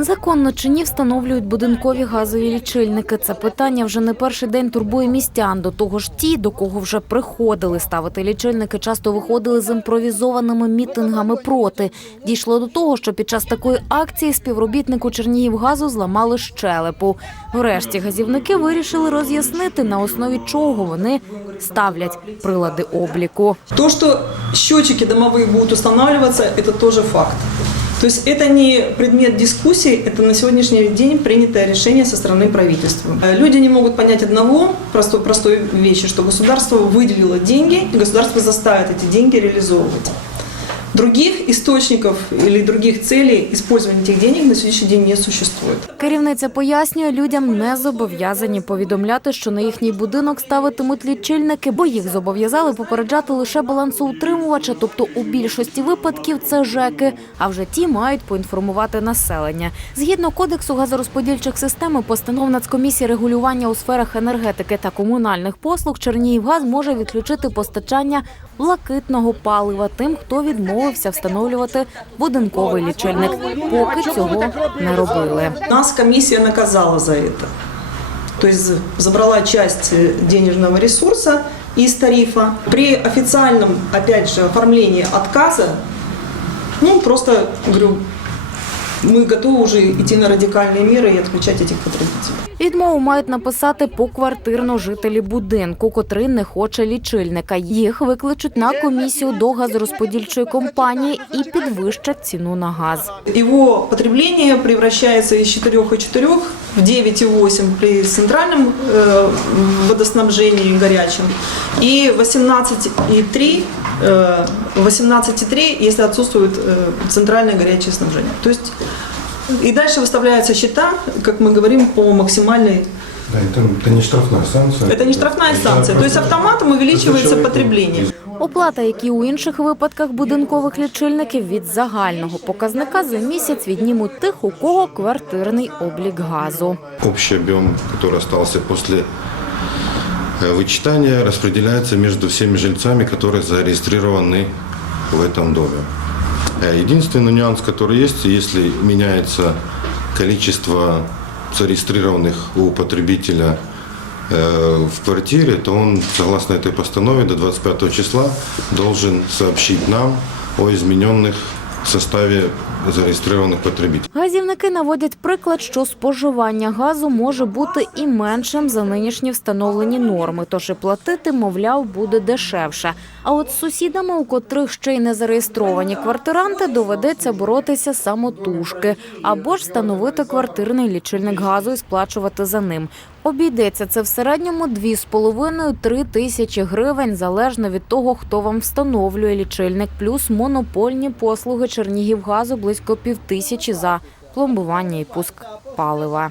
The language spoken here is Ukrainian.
Законно чи ні встановлюють будинкові газові лічильники. Це питання вже не перший день турбує містян. До того ж, ті, до кого вже приходили ставити лічильники, часто виходили з імпровізованими мітингами проти. Дійшло до того, що під час такої акції співробітнику Чернігівгазу зламали щелепу. Врешті газівники вирішили роз'яснити, на основі чого вони ставлять прилади обліку. То, что счетчики домовые будут устанавливаться, это тоже факт. То есть это не предмет дискуссии, это на сегодняшний день принятое решение со стороны правительства. Э, Люди не могут понять одного простой, простой вещи, что государство выделило деньги, и государство заставит эти деньги реализовывать. Других источников или других целей использования этих денег на сегодняшний день не существует. Керівниця пояснює, людям не зобов'язані повідомляти, що на їхній будинок ставитимуть лічильники, бо їх зобов'язали попереджати лише балансоутримувача, тобто у більшості випадків це ЖЕКи, а вже ті мають поінформувати населення. Згідно кодексу газорозподільчих систем, і постанов Нацкомісії регулювання у сферах енергетики та комунальних послуг Чернігівгаз може відключити постачання блакитного палива тим, хто відмовився встановлювати будинковий лічильник. Поки цього не робили. Нас комиссия наказала за это. То есть забрала часть э, денежного ресурса из тарифа. При официальном, опять же, оформлении отказа, ну, просто, говорю, мы готовы уже идти на радикальные меры и отключать этих потребителей. Відмову мають написати поквартирно жителі будинку, котрий не хоче лічильника. Їх викличуть на комісію до газорозподільчої компанії і підвищать ціну на газ. Его потребление превращается из 4,4 в 9,8 при центральном э, водоснабжении горячем и 18,3 э, 18,3, если отсутствует э, центральное горячее снабжение. То есть и дальше выставляются счета, как мы говорим, по максимальной. Да, это, это не штрафная санкция. Это не штрафная Это санкция. То есть просто- автоматом увеличивается человеку- потребление. Оплата, як і у інших випадках будинкових лічильників, від загального показника за місяць віднімуть тих, у кого квартирний облік газу. Общий объем, который остался после э, вычитания, распределяется между всеми жильцами, которые зарегистрированы в этом доме. Э, Единственный нюанс, который есть, если меняется количество зарегистрированных у потребителя э, в квартире, то он, согласно этой постанове, до 25 числа должен сообщить нам о измененных составе зарегистрированных потребителей. Газівники наводять приклад, що споживання газу може бути і меншим за нинішні встановлені норми, тож і платити, мовляв, буде дешевше. А от з сусідами, у котрих ще й не зареєстровані квартиранти, доведеться боротися самотужки або ж встановити квартирний лічильник газу і сплачувати за ним. Обійдеться це в середньому 2,5-3 тисячі гривень, залежно від того, хто вам встановлює лічильник, плюс монопольні послуги Чернігівгазу близько півтисячі за пломбування і пуск палива.